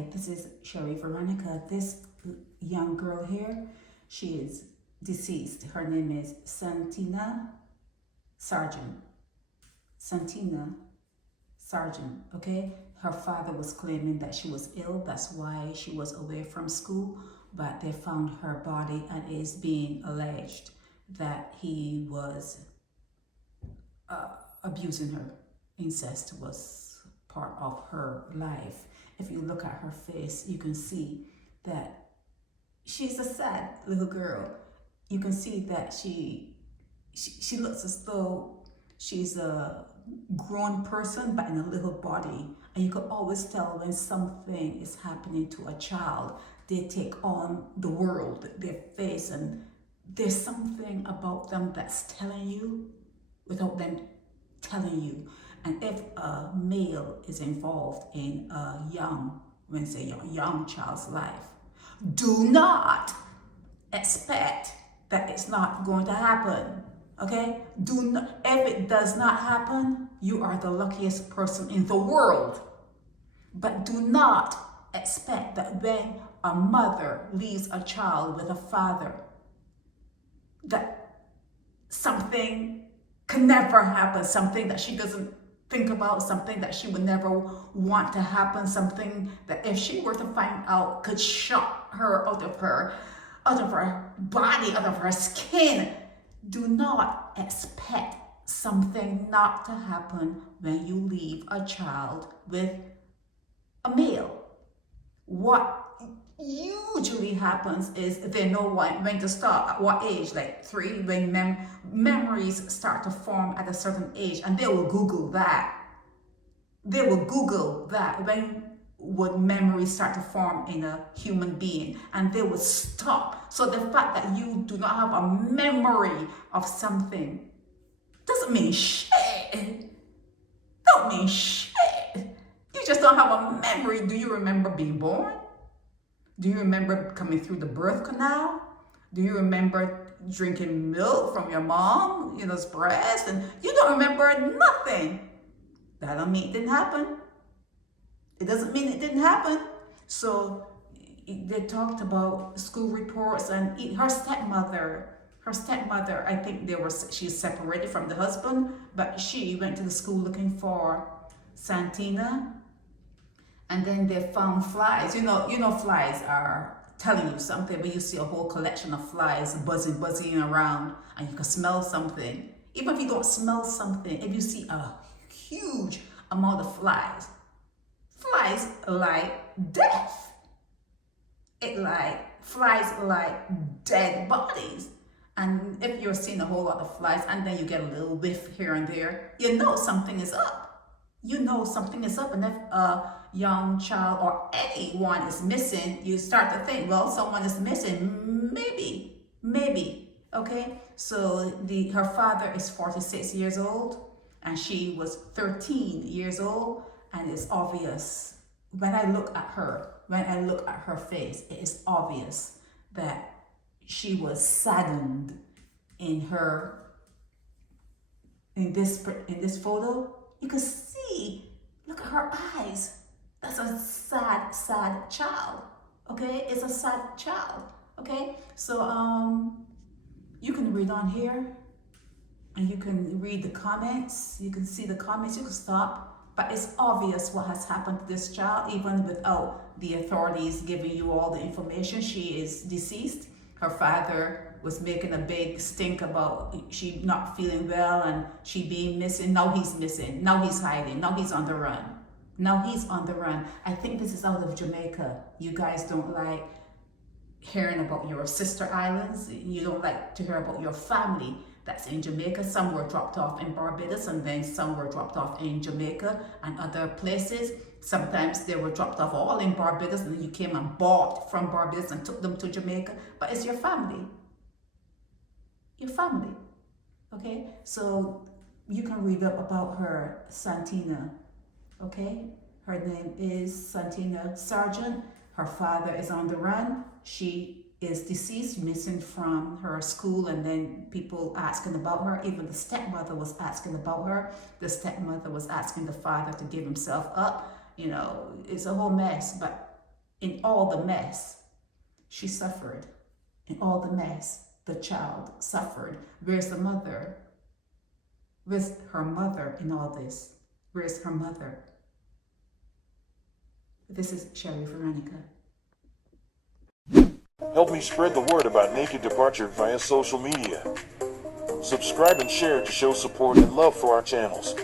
Hi, this is Sherry Veronica. This young girl here, she is deceased. Her name is Shantina Sergeant. Shantina Sergeant, okay? Her father was claiming that she was ill. That's why she was away from school. But they found her body and it is being alleged that he was abusing her. Incest was part of her life. If you look at her face, you can see that she's a sad little girl. You can see that she looks as though she's a grown person but in a little body. And you can always tell when something is happening to a child, they take on the world, their face, and there's something about them that's telling you without them telling you. And if a male is involved in a young child's life, do not expect that it's not going to happen. Okay? If it does not happen, you are the luckiest person in the world. But do not expect that when a mother leaves a child with a father, that something can never happen, something that she doesn't think about, something that she would never want to happen, something that if she were to find out could shock her out of her body, out of her skin. Do not expect something not to happen when you leave a child with a male. What usually happens is they know when to start, at what age, like 3, when memories start to form at a certain age, and they will Google that. They will Google that. When would memories start to form in a human being? And they will stop. So the fact that you do not have a memory of something doesn't mean shit. Don't mean shit. You just don't have a memory. Do you remember being born? Do you remember coming through the birth canal? Do you remember drinking milk from your mom's breast? And you don't remember nothing. That don't mean it didn't happen. It doesn't mean it didn't happen. So they talked about school reports and her stepmother, I think she's separated from the husband, but she went to the school looking for Shantina. And then they found flies. You know flies are telling you something when you see a whole collection of flies buzzing around and you can smell something. Even if you don't smell something, if you see a huge amount of flies like death. Flies like dead bodies. And if you're seeing a whole lot of flies and then you get a little whiff here and there, you know something is up. And if a young child or anyone is missing, you start to think, well, someone is missing, maybe, okay? So her father is 46 years old and she was 13 years old, and it's obvious when I look at her face, it is obvious that she was saddened in this photo. You can see, look at her eyes. That's a sad child, okay? It's a sad child, okay? So you can read on here and you can read the comments. You can see the comments, you can stop. But it's obvious what has happened to this child, even without the authorities giving you all the information. She is deceased. Her father was making a big stink about she not feeling well and she being missing. Now he's missing. Now he's hiding. Now he's on the run. I think this is out of Jamaica. You guys don't like hearing about your sister islands. You don't like to hear about your family that's in Jamaica. Some were dropped off in Barbados, and then some were dropped off in Jamaica and other places. Sometimes they were dropped off all in Barbados, and then you came and bought from Barbados and took them to Jamaica. But it's your family. Okay? So you can read up about her, Shantina. Okay? Her name is Shantina Sergeant. Her father is on the run. She is deceased, missing from her school, and then people asking about her. Even the stepmother was asking about her. The stepmother was asking the father to give himself up. It's a whole mess, but In all the mess, she suffered. In all the mess, the child suffered. Where's the mother? Where's her mother in all this? Where's her mother? This is Sherry Veronica. Help me spread the word about Naked Departure via social media. Subscribe and share to show support and love for our channels.